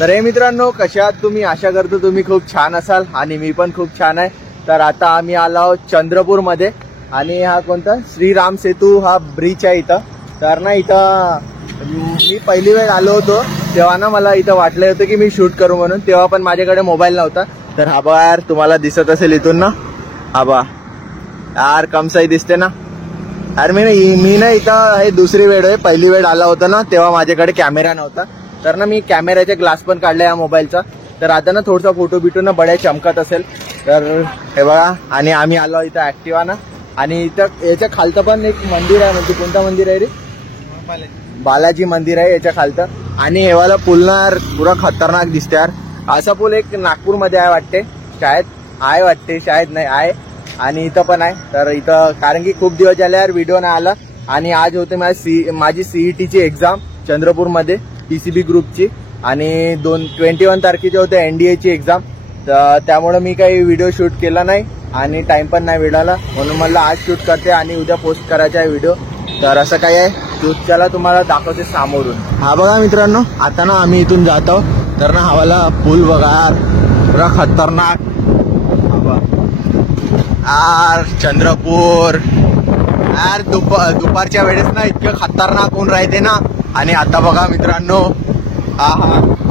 तर हे मित्रांनो, कशा आहात तुम्ही? आशा करतो तुम्ही खूप छान असाल आणि मी पण खूप छान आहे। तर आता आम्ही आलो आहोत चंद्रपूर मध्ये आणि हा कोणता श्रीराम सेतू हा ब्रिज आहे इथं। तर ना इथं मी पहिली वेळ आलो होतो तेव्हा ना मला इथं वाटलं होतं की मी शूट करू म्हणून, तेव्हा पण माझ्याकडे मोबाईल नव्हता। तर हा बघा यार, तुम्हाला दिसत असेल इथून ना, हा बघा यार कमसाई दिसते ना यार। मी ना इथं हे दुसरी वेळ आहे, पहिली वेळ आला होता ना तेव्हा माझ्याकडे कॅमेरा नव्हता। तर ना मी कॅमेऱ्याचे ग्लास पण काढले या मोबाईलचा। तर आता ना थोडासा फोटो बिटो ना बड्या चमकत असेल। तर हे बघा, आणि आम्ही आलो इथं ऍक्टिवा ना, आणि इथं याच्या खालतं पण एक मंदिर आहे। म्हणजे कोणतं मंदिर आहे रे? बालाजी मंदिर आहे याच्या खालतं। आणि हे वाला पूल ना यार पुरा खतरनाक दिसते यार। असा पूल एक नागपूरमध्ये आहे वाटते, शायद आहे वाटते, शायद नाही आहे, आणि इथं पण आहे। तर इथं कारण की खूप दिवस झाले यार व्हिडिओ नाही आला, आणि आज होते माझी सीईटीची एक्झाम चंद्रपूरमध्ये पीसीबी ग्रुपची, आणि 21 तारखेची होते एनडीएची एक्झाम। तर त्यामुळे मी काही व्हिडिओ शूट केला नाही आणि टाइम पण नाही मिळाला, म्हणून मला आज शूट करते आणि उद्या पोस्ट करायचा आहे व्हिडिओ। तर असं काय आहे, चला तुम्हाला दाखवते समोरून। हा बघा मित्रांनो, आता ना आम्ही इथून जातो। तर ना हवाला पूल बघा यार, पुरा खतरनाक यार चंद्रपूर यार। दुपारच्या वेळेस ना इतकं खतरनाक ऊन राहते ना। आणि आता बघा मित्रांनो, हा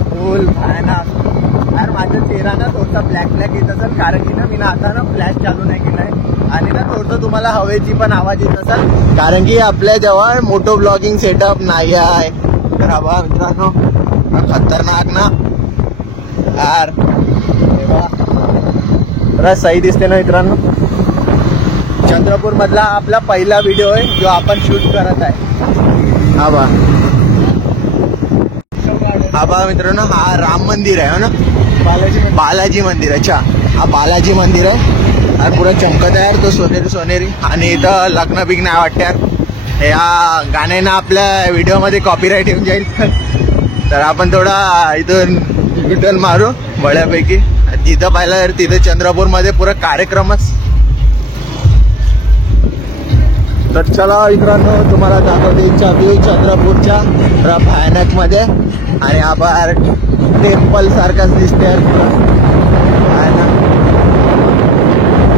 पूल भयानक यार। माझा चेहरा ना थोडासा ब्लॅक येत असेल, कारण की ना मी ना आता ना फ्लॅश चालू नाही केलाय, आणि ना थोडंसं तुम्हाला हवेची पण आवाज येत असेल, कारण की आपल्या जवळ मोटो ब्लॉगिंग सेटअप नाही आहे। तर हा बघा मित्रांनो, खतरनाक ना यार, बरं सही दिसते ना मित्रांनो। चंद्रपूर मधला आपला पहिला व्हिडिओ आहे जो आपण शूट करत आहे। हा बा मित्रांनो, हा राम मंदिर आहे ना, बालाजी मंदिर। अच्छा, हा बालाजी मंदिर आहे आणि पुरा चमकत आहे यार, तो सोनेरी। आणि इथं लग्न बिग्न आहे वाटतं यार। या गाण्यानं आपल्या व्हिडिओमध्ये कॉपीराईट येऊन जाईल, तर आपण थोडा इथून रिटर्न मारू बळ्यापैकी। तिथं पाहिलं यार, तिथं चंद्रपूरमध्ये पुरा कार्यक्रमच। तर चला मित्रांनो, तुम्हाला दाखवते चंद्रपूरच्या भयानक मध्ये, आणि हा बाहेर टेम्पल सारखाच दिसते यार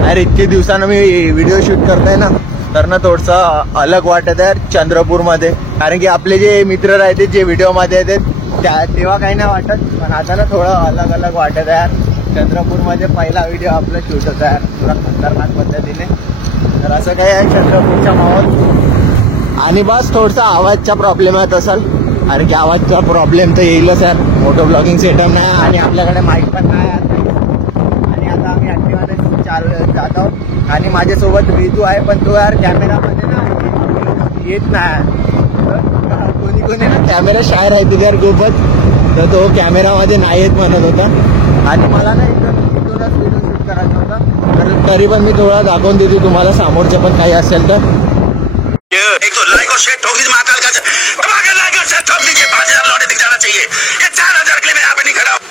यार। इतके दिवसानं मी व्हिडिओ शूट करताय ना, तर ना थोडसा अलग वाटत आहे चंद्रपूरमध्ये, कारण की आपले जे मित्र राहते जे व्हिडिओ मध्ये येतात तेव्हा काही नाही वाटत, पण आता ना थोडं अलग वाटत आहे यार। चंद्रपूरमध्ये पहिला व्हिडिओ आपला शूट होता यार, थोडा खतरनाक पद्धतीने। तर असं काय आहे चंद्रपूरचा माहोल। आणि बस थोडासा आवाजचा प्रॉब्लेम आहे असेल, कारण की आवाजचा प्रॉब्लेम तर येईलच यार, मोटो ब्लॉगिंग सेटअप नाही आणि आपल्याकडे माईक पण नाही यार। आणि आता आम्ही ऍक्टिवाने जात आहोत, आणि माझ्यासोबत रितू आहे, पण तो यार कॅमेरामध्ये ना येत नाही। कोणी ना कॅमेरा शायर आहे तिथे यार खूपच, तर तो कॅमेरामध्ये नाही येत म्हणत होता, आणि मला ना इथूनच व्हिडिओ शूट करायचा होता। तर तरी पण मी थोडा दाखवून देतो तुम्हाला, समोरचे पण काही असेल तर। एक तो लाइक और शेयर ठोक दीजिए महाकाल का, दबा के लाइक और शेयर ठोक दीजिए, 5000 लौटे दिख जाना चाहिए। ये 4000 के लिए मैं यहाँ पे नहीं खड़ा हूँ।